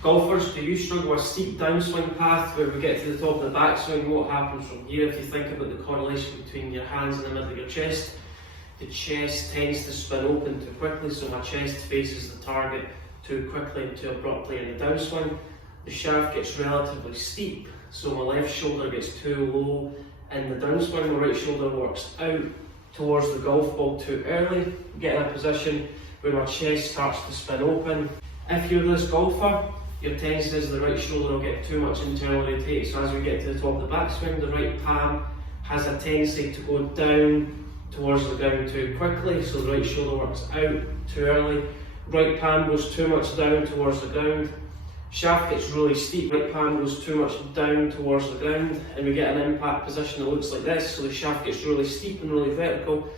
Golfers, do you struggle with a steep downswing path where we get to the top of the backswing? What happens from here? If you think about the correlation between your hands and the middle of your chest, the chest tends to spin open too quickly, so my chest faces the target too quickly and too abruptly in the downswing. The shaft gets relatively steep, so my left shoulder gets too low in the downswing. My right shoulder works out towards the golf ball too early, get in a position where my chest starts to spin open. If you're this golfer, your tendency is the right shoulder will get too much internal rotate, so as we get to the top of the backswing, the right palm has a tendency to go down towards the ground too quickly, so the right shoulder works out too early. Right palm goes too much down towards the ground. Shaft gets really steep, right palm goes too much down towards the ground, and we get an impact position that looks like this, so the shaft gets really steep and really vertical.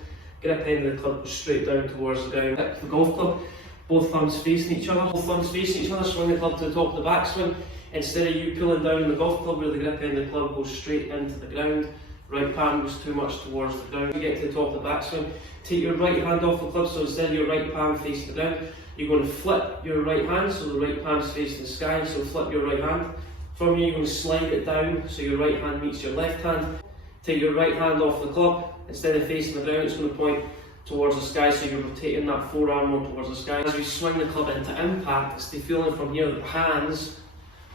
Grip end of the club goes straight down towards the ground. Pick the golf club, both thumbs facing each other, swing the club to the top of the backswing. Instead of you pulling down the golf club where the grip end of the club goes straight into the ground, right palm goes too much towards the ground. You get to the top of the backswing, take your right hand off the club, so instead of your right palm facing the ground, you're going to flip your right hand, so the right palm's facing the sky, so flip your right hand. From here you're going to slide it down, so your right hand meets your left hand. Take your right hand off the club, instead of facing the ground, it's going to point towards the sky, so you're rotating that forearm more towards the sky. As you swing the club into impact, it's the feeling from here that the hands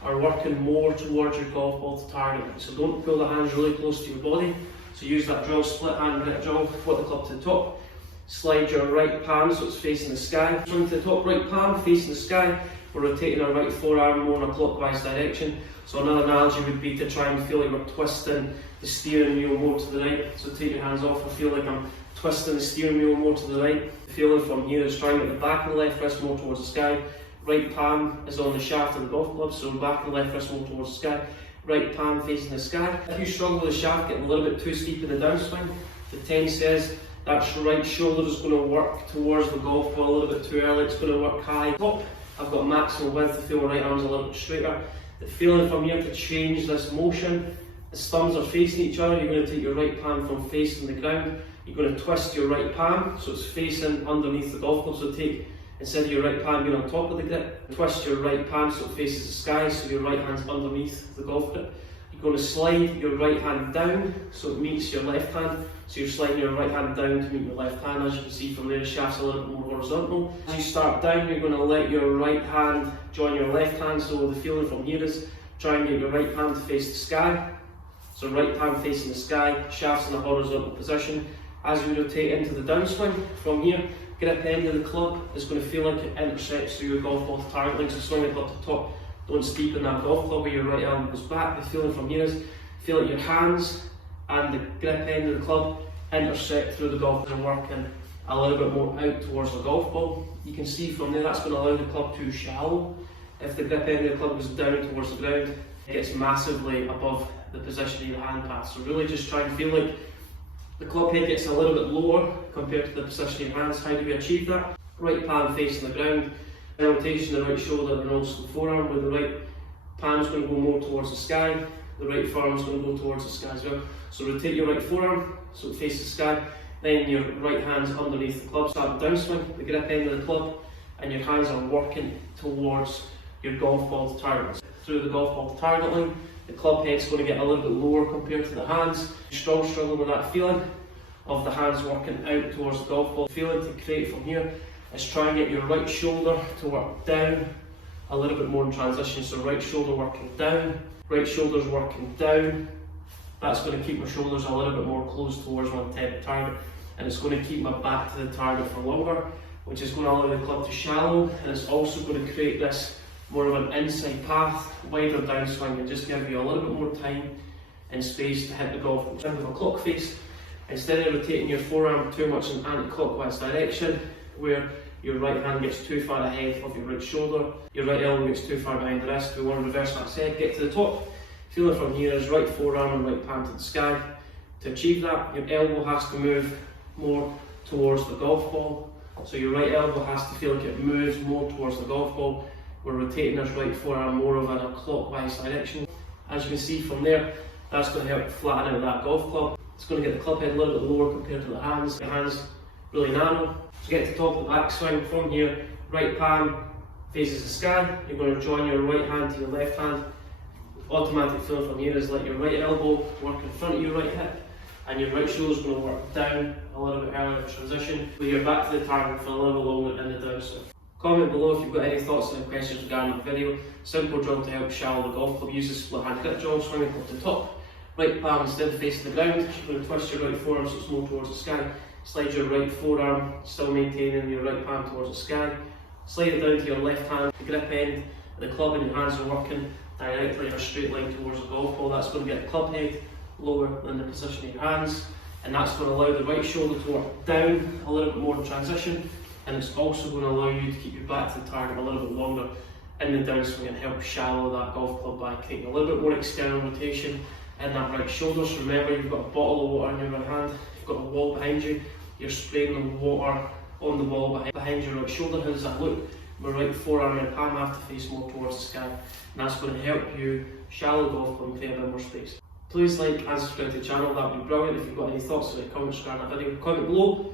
are working more towards your golf ball to target. So don't pull the hands really close to your body. So use that drill, split hand grip drill, put the club to the top. Slide your right palm so it's facing the sky. Swing to the top, right palm facing the sky. We're rotating our right forearm more in a clockwise direction. So another analogy would be to try and feel like we're twisting the steering wheel more to the right. So take your hands off, I feel like I'm twisting the steering wheel more to the right. The feeling from here is trying to get the back of the left wrist more towards the sky. Right palm is on the shaft of the golf club, so back of the left wrist more towards the sky. Right palm facing the sky. If you struggle with the shaft getting a little bit too steep in the downswing, the tendency is that right shoulder is going to work towards the golf ball a little bit too early. It's going to work high top. I've got maximum width to feel my right arm's a little bit straighter. The feeling from here to change this motion, the thumbs are facing each other. You're going to take your right palm from facing the ground. You're going to twist your right palm so it's facing underneath the golf club. So take, instead of your right palm being on top of the grip, twist your right palm so it faces the sky, so your right hand's underneath the golf grip. You're going to slide your right hand down so it meets your left hand. So you're sliding your right hand down to meet your left hand. As you can see from there, the shaft's a little bit more horizontal. As you start down, you're going to let your right hand join your left hand. So the feeling from here is try and get your right hand to face the sky. So right hand facing the sky, shaft's in a horizontal position. As we rotate into the downswing, from here, grip end of the club is going to feel like it intersects through your golf ball to target length. So swing the club to the top. Don't steepen that golf club where your right elbow goes back. The feeling from here is feel like your hands and the grip end of the club intersect through the golf and working a little bit more out towards the golf ball. You can see from there that's going to allow the club to shallow. If the grip end of the club goes down towards the ground, it gets massively above the position of your hand path. So really just try and feel like the club head gets a little bit lower compared to the position of your hands. How do we achieve that? Right palm facing the ground, rotation of the right shoulder and also the forearm, where the right palm is going to go more towards the sky, the right forearm is going to go towards the sky as well. So rotate your right forearm so it faces the sky, then your right hand's underneath the club. Start the downswing, the grip end of the club, and your hands are working towards your golf ball to target. Through the golf ball to target line, the club head's going to get a little bit lower compared to the hands. Struggle with that feeling of the hands working out towards the golf ball. The feeling to create from here is try and get your right shoulder to work down a little bit more in transition. So right shoulder working down, right shoulder's working down. That's going to keep my shoulders a little bit more close towards my intended target, and it's going to keep my back to the target for longer, which is going to allow the club to shallow, and it's also going to create this more of an inside path, wider downswing, and just give you a little bit more time and space to hit the golf ball. With a clock face, instead of rotating your forearm too much in anti-clockwise direction, where your right hand gets too far ahead of your right shoulder, your right elbow gets too far behind the wrist, we want to reverse that set, get to the top. Feeling from here is right forearm and right palm to the sky. To achieve that, your elbow has to move more towards the golf ball. So your right elbow has to feel like it moves more towards the golf ball. We're rotating this right forearm more of in a clockwise direction. As you can see from there, that's going to help flatten out that golf club. It's going to get the club head a little bit lower compared to the hands. The hands really narrow. To get to the top of the backswing from here, right palm faces the sky. You're going to join your right hand to your left hand. Automatic feeling from here is let your right elbow work in front of your right hip, and your right shoulder is going to work down a little bit earlier in transition, with your back to the target for a little longer in the downswing. Comment below if you've got any thoughts and questions regarding the video. Simple drill to help shallow the golf club. Use the split hand grip drill, swinging up to the top. Right palm instead of facing the ground. You're going to twist your right forearm so it's more towards the sky. Slide your right forearm, still maintaining your right palm towards the sky. Slide it down to your left hand. The grip end of the club and your hands are working directly in a straight line towards the golf ball. That's going to get the club head lower than the position of your hands, and that's going to allow the right shoulder to work down a little bit more in transition, and it's also going to allow you to keep your back to the target a little bit longer in the downswing and help shallow that golf club by creating a little bit more external rotation in that right shoulder. So remember, you've got a bottle of water in your right hand, you've got a wall behind you, you're spraying the water on the wall behind your right shoulder. How does that look? My right forearm and palm have to face more towards the sky, and that's going to help you shallow the golf club and create a bit more space. Please like and subscribe to the channel, that would be brilliant. If you've got any thoughts or comments regarding that video, comment below.